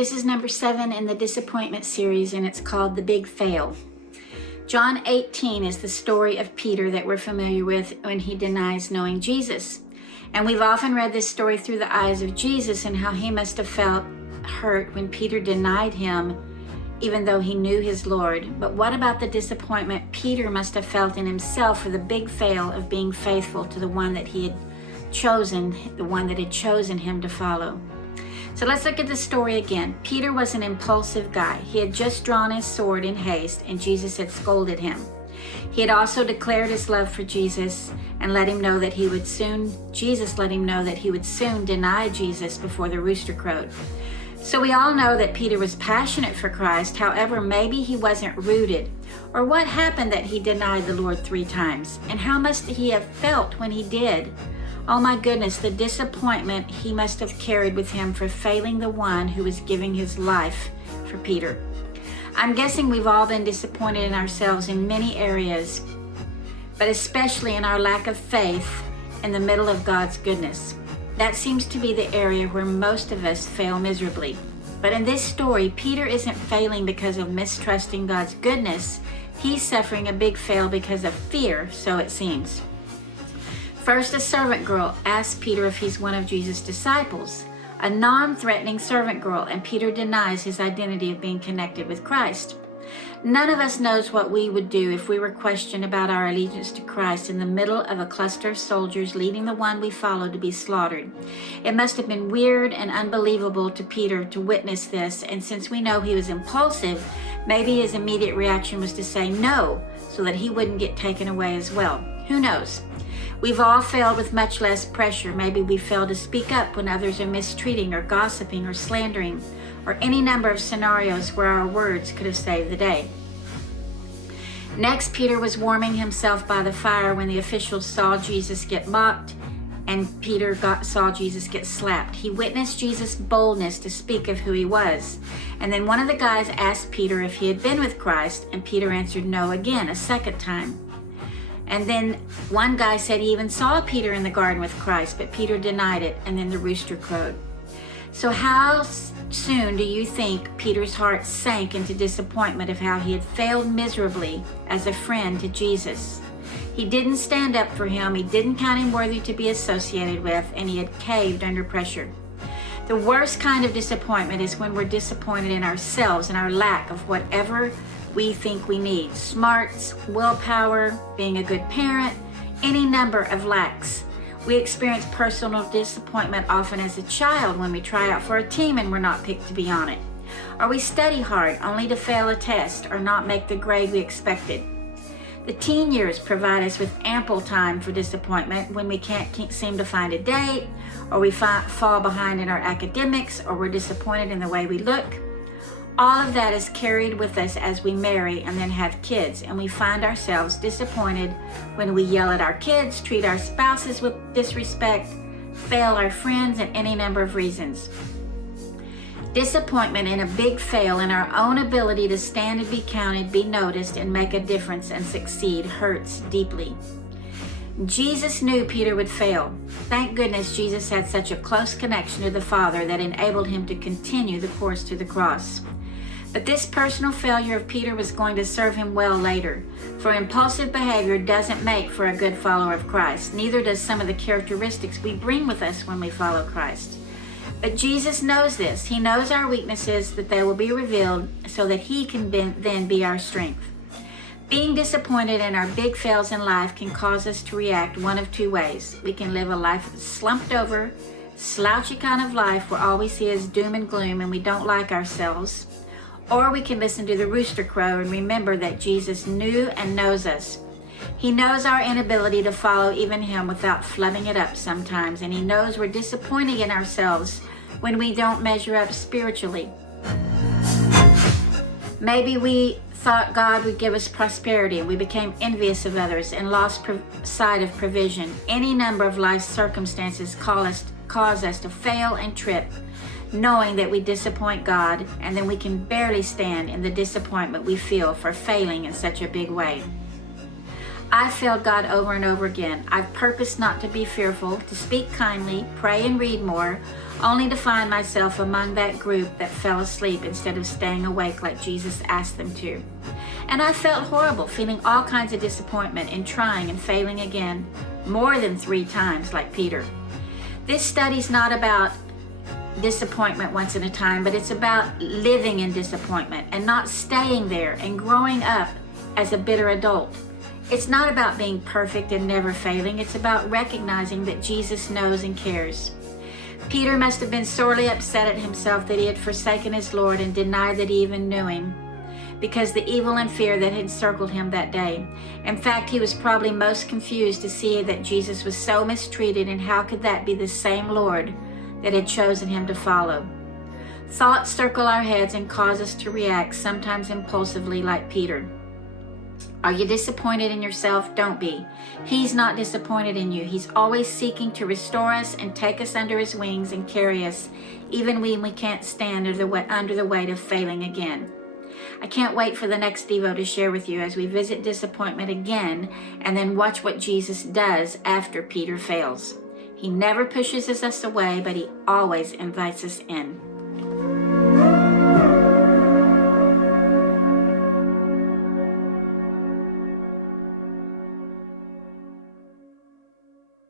This is number 7 in the disappointment series, and it's called The Big Fail. John 18 is the story of Peter that we're familiar with when he denies knowing Jesus. And we've often read this story through the eyes of Jesus and how he must have felt hurt when Peter denied him, even though he knew his Lord. But what about the disappointment Peter must have felt in himself for the big fail of being faithful to the one that he had chosen, the one that had chosen him to follow? So let's look at the story again. Peter was an impulsive guy. He had just drawn his sword in haste, and Jesus had scolded him. He had also declared his love for Jesus and let him know that Jesus let him know that he would soon deny Jesus before the rooster crowed. So we all know that Peter was passionate for Christ. However, maybe he wasn't rooted. Or what happened that he denied the Lord 3 times? And how must he have felt when he did? Oh my goodness, the disappointment he must have carried with him for failing the one who was giving his life for Peter. I'm guessing we've all been disappointed in ourselves in many areas, but especially in our lack of faith in the middle of God's goodness. That seems to be the area where most of us fail miserably. But in this story, Peter isn't failing because of mistrusting God's goodness. He's suffering a big fail because of fear, so it seems. First, a servant girl asks Peter if he's one of Jesus' disciples, a non-threatening servant girl, and Peter denies his identity of being connected with Christ. None of us knows what we would do if we were questioned about our allegiance to Christ in the middle of a cluster of soldiers leading the one we followed to be slaughtered. It must have been weird and unbelievable to Peter to witness this, and since we know he was impulsive, maybe his immediate reaction was to say no so that he wouldn't get taken away as well. Who knows? We've all failed with much less pressure. Maybe we fail to speak up when others are mistreating or gossiping or slandering, or any number of scenarios where our words could have saved the day. Next, Peter was warming himself by the fire when the officials saw Jesus get mocked and Peter saw Jesus get slapped. He witnessed Jesus' boldness to speak of who he was. And then one of the guys asked Peter if he had been with Christ, and Peter answered no again, a second time. And then one guy said he even saw Peter in the garden with Christ, but Peter denied it, and then the rooster crowed. So how soon do you think Peter's heart sank into disappointment of how he had failed miserably as a friend to Jesus? He didn't stand up for him, he didn't count him worthy to be associated with, and he had caved under pressure. The worst kind of disappointment is when we're disappointed in ourselves and our lack of whatever we think we need. Smarts, willpower, being a good parent, any number of lacks. We experience personal disappointment often as a child when we try out for a team and we're not picked to be on it. Or we study hard only to fail a test or not make the grade we expected. The teen years provide us with ample time for disappointment when we can't seem to find a date, or we fall behind in our academics, or we're disappointed in the way we look. All of that is carried with us as we marry and then have kids, and we find ourselves disappointed when we yell at our kids, treat our spouses with disrespect, fail our friends, and any number of reasons. Disappointment in a big fail in our own ability to stand and be counted, be noticed, and make a difference and succeed hurts deeply. Jesus knew Peter would fail. Thank goodness Jesus had such a close connection to the Father that enabled him to continue the course to the cross. But this personal failure of Peter was going to serve him well later, for impulsive behavior doesn't make for a good follower of Christ. Neither does some of the characteristics we bring with us when we follow Christ. But Jesus knows this. He knows our weaknesses, that they will be revealed so that he can then be our strength. Being disappointed in our big fails in life can cause us to react one of 2 ways. We can live a life slumped over, slouchy kind of life where all we see is doom and gloom and we don't like ourselves. Or we can listen to the rooster crow and remember that Jesus knew and knows us. He knows our inability to follow even him without flubbing it up sometimes, and he knows we're disappointed in ourselves when we don't measure up spiritually. Maybe we thought God would give us prosperity and we became envious of others and lost sight of provision. Any number of life's circumstances cause us to fail and trip, knowing that we disappoint God, and then we can barely stand in the disappointment we feel for failing in such a big way. I failed God over and over again. I've purposed not to be fearful, to speak kindly, pray and read more, only to find myself among that group that fell asleep instead of staying awake like Jesus asked them to. And I felt horrible, feeling all kinds of disappointment in trying and failing again, more than 3 times like Peter. This study's not about disappointment once in a time, but it's about living in disappointment and not staying there and growing up as a bitter adult. It's not about being perfect and never failing. It's about recognizing that Jesus knows and cares. Peter must have been sorely upset at himself that he had forsaken his Lord and denied that he even knew him, because the evil and fear that had circled him that day. In fact, he was probably most confused to see that Jesus was so mistreated, and how could that be the same Lord that had chosen him to follow? Thoughts circle our heads and cause us to react, sometimes impulsively like Peter. Are you disappointed in yourself? Don't be. He's not disappointed in you. He's always seeking to restore us and take us under his wings and carry us, even when we can't stand under the weight of failing again. I can't wait for the next Devo to share with you as we visit disappointment again and then watch what Jesus does after Peter fails. He never pushes us away, but he always invites us in.